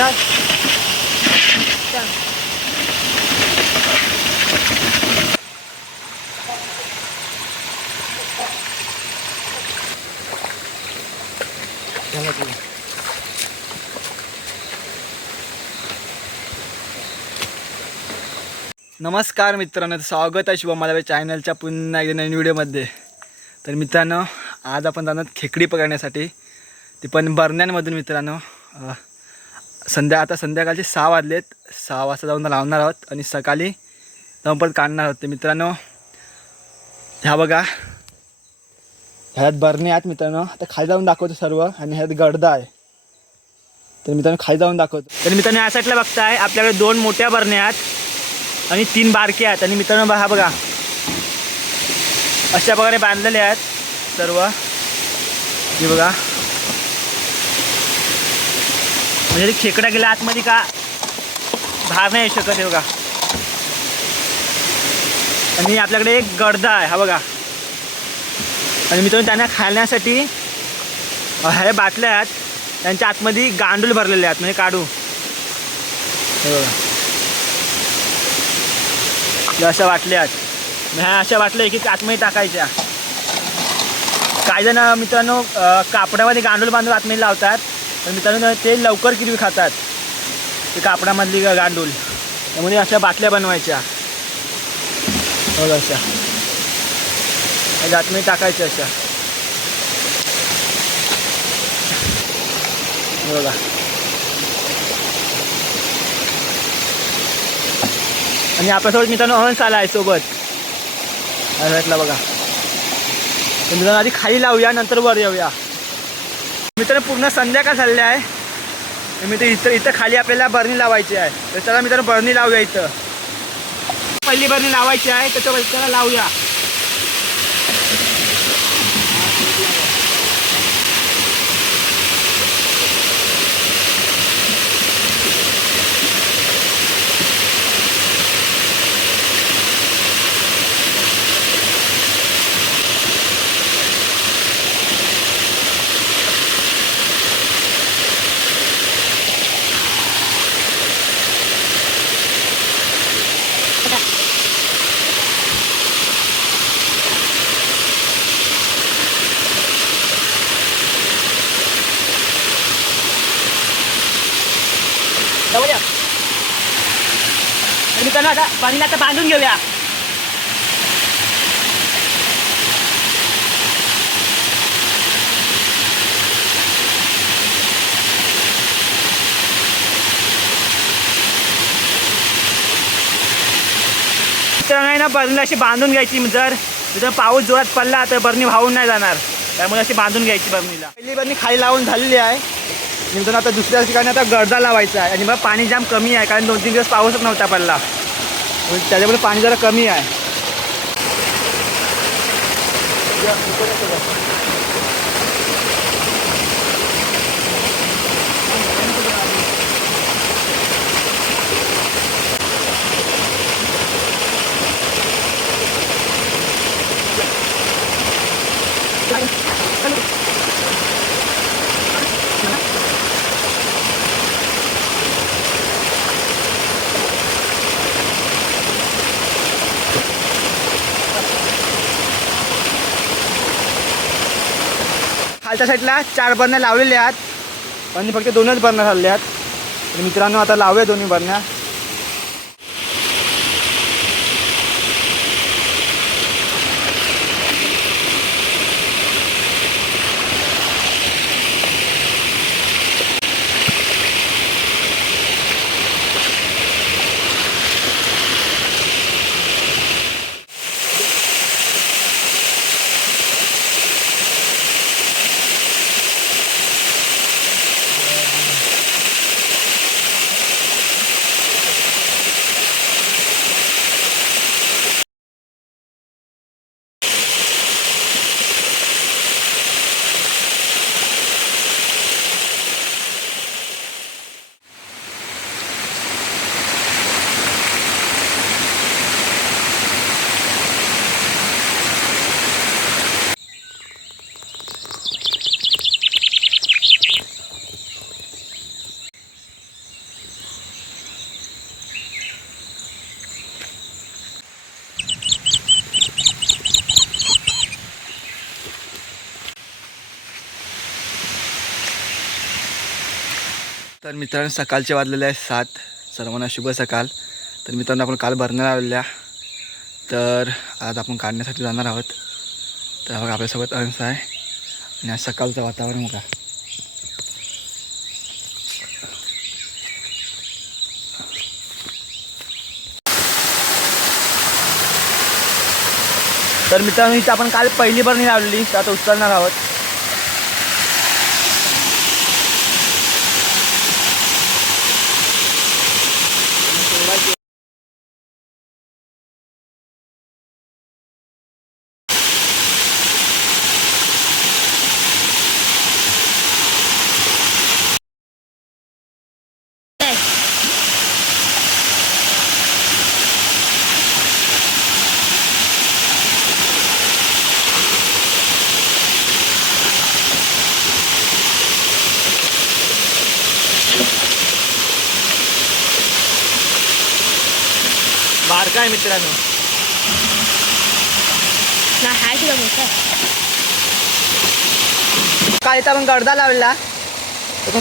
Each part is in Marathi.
चल चल. चला नमस्कार मित्रांनो स्वागत आहे शुभम मला चॅनलच्या पुन्हा एकदा नवीन व्हिडिओमध्ये. तर मित्रांनो आज आपण जाणार खेकडी पकडण्यासाठी. ती पण बरण्यांमधून मित्रांनो. संध्या आता संध्याकाळचे सहा वाजलेत. सहा वाजता जाऊन लावणार आहोत आणि सकाळी जाऊन परत काढणार आहोत. तर मित्रांनो ह्या बघा. ह्यात बरणे आहेत मित्रांनो. आता खाली जाऊन दाखवतो सर्व आणि ह्यात गडदा आहे. तर मित्रांनो खाली जाऊन दाखवतो. तर मित्रांनो या साईडला बघताय आपल्याकडे दोन मोठ्या बरण्या आहेत आणि तीन बारके आहेत. आणि मित्रांनो हा बघा. अशा प्रकारे बांधलेले आहेत सर्व. हे बघा. म्हणजे ते खेकडा गेला आतमध्ये का? धार नाही येऊ शकत हे बघा. आणि आपल्याकडे एक गडदा आहे हा बघा. आणि मित्रांनो त्यांना खाण्यासाठी ह्या बाटल्या आहेत. त्यांच्या आतमध्ये गांडूल भरलेले आहेत म्हणजे काढू हे बघा. अशा वाटल्या आहेत. ह्या अशा वाटल्या की एक आतमध्ये टाकायच्या. काही जण मित्रांनो कापडामध्ये गांडूल बांधून आतमध्ये लावतात. पण मित्रांनो ते लवकर किरवी खातात. ते कापडामधली गांडूल त्यामुळे अशा बाटल्या बनवायच्या. बघा अशा. जातमी टाकायच्या अशा. बघा. आणि आपल्यासोबत मित्रांनो हंस आला आहे सोबत. भेटला बघा. मित्रांनो आधी खाली लावूया नंतर वर येऊया. मित्रांनो पूर्ण संध्याकाळ झालेली आहे? तर मित्र इथं इथं खाली आपल्याला बरणी लावायची आहे. तर चला मित्रांनो बरणी लावूया इथं. पहिली बरणी लावायची आहे त्याच्या त्याला लावूया तर मित्रांनो आता. बरणीला आता बांधून घेऊया. मित्रांनो ना बरणीला अशी बांधून घ्यायची जर. जर पाऊस जोरात पडला तर बरणी वाहून नाही जाणार. त्यामुळे अशी बांधून घ्यायची बरणीला. पहिली बरणी खाली लावून झालेली आहे. मित्रांनो आता दुसऱ्या ठिकाणी आता गडदा लावायचा आहे. आणि मग पाणी जाम कमी आहे कारण दोन तीन दिवस पाऊसच नव्हता पडला. म्हणजे त्याच्यामुळे पाणी जरा कमी आहे. खालच्या साईडला चार बरण्या लावलेल्या आहेत. आणि फक्त दोनच बरण्या झालेल्या आहेत. मित्रांनो आता लावूया दोन्ही बरण्या तर मित्रांनो सकाळचे वाजलेले आहे सात. सर्वांना शुभ सकाळ. तर मित्रांनो आपण काल भरण्या आलेल्या तर आज आपण काढण्यासाठी जाणार आहोत. तर बघा आपल्यासोबत अंश आहे. आणि आज सकाळचं वातावरण बघा. तर मित्रांनो इथं आपण काल पहिली बरणी लावलेली. तर आता उचलणार आहोत. आहे मित्रांनो? हाय तुला इथं आपण गडदा लावलेला तो पण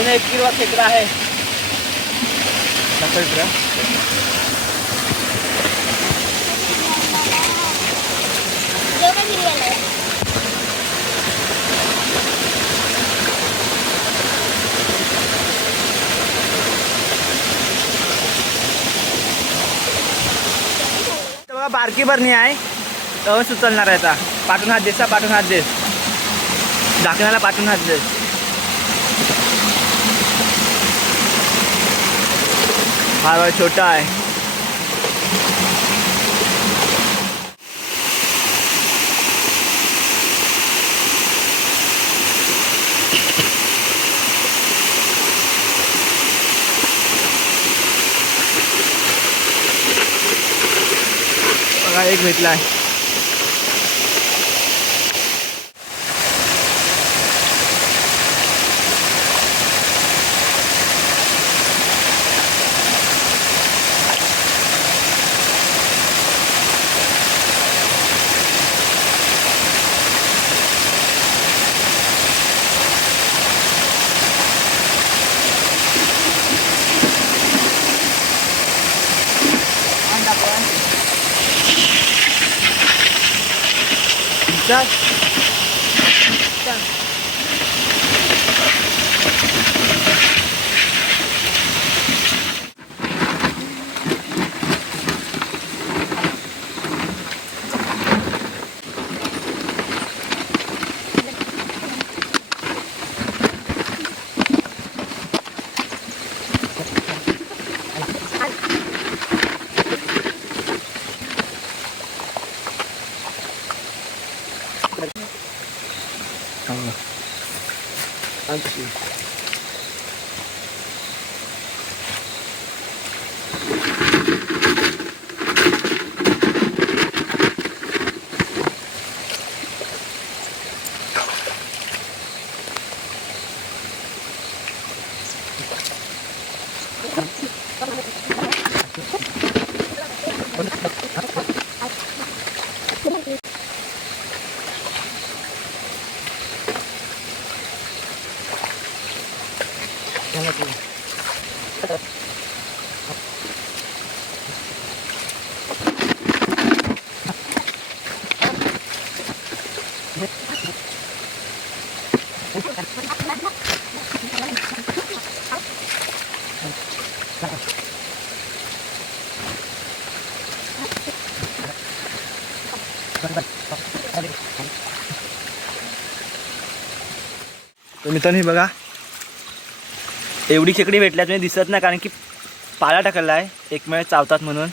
चांगला एक किलो खेकडा आहे. बघा बारकी बरणी आहे. तर सुचलणार आहे आता. पाठून हात देसा पाठून हात देस झाकणाला पाठून हात देस हा बघा छोटा आहे बघा एक भेटला आहे 不要 चल. तर मित्रांनो हे बघा एवढी खेकडी भेटल्या तुम्ही म्हणजे दिसत नाही कारण की पाला टाकला आहे. एकमेळ चावतात म्हणून.